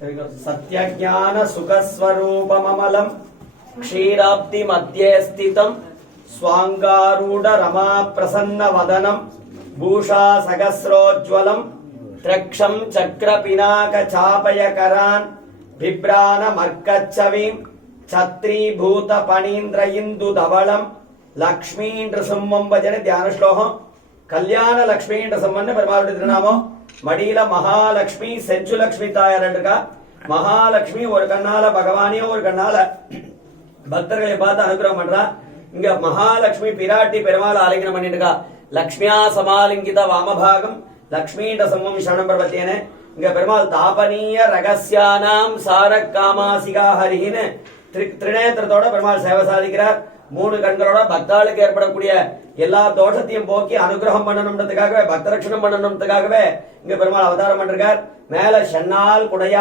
सत्यज्ञान सुखस्वरूपममलं क्षीराब्धि मध्ये स्थितं स्वांगारूढ़ रमा प्रसन्न वदनं भूषा सहस्रोज्वलं त्रक्षं चक्र पिनाक चापयकरान् बिभ्रान मर्कच्छवीं छत्री भूत पणीन्द्र इंदु धवलं लक्ष्मी नृसिंहं भजन ध्यान श्लोकम कल्याण लक्ष्मी नृसिंहन பெருமாளுடைய திருநாமம் மடியில மகாலட்சுமி செஞ்சு லட்சுமி தாயார் இருக்கா மகாலட்சுமி ஒரு கண்ணால பகவானையும் ஒரு கண்ணால பக்தர்களை பார்த்து அனுகிரகம் பண்றா இங்க மகாலட்சுமி பிராட்டி பெருமாள் ஆலிங்கனம் பண்ணிட்டு இருக்கா லக்ஷ்மியா சமாலிங்கித வாமபாகம் லக்ஷ்மி நரசிம்மம் சரணம் பிரபத்தியனே இங்க பெருமாள் தாபனீய ரகசியானாம் சாரக் காமாசிகா ஹரின்னு திரிநேத்திரத்தோட பெருமாள் சேவை சாதிக்கிறார் மூணு கண்களோட பக்தாளுக்கு ஏற்படக்கூடிய எல்லா தோஷத்தையும் போக்கி அனுகிரகம் பண்ணணும்ன்றதுக்காகவே பக்த ரட்சணம் பண்ணணும்ன்றதுக்காகவே இங்க பெருமாள் அவதாரம் பண்றார் மேல சென்னால் குடையா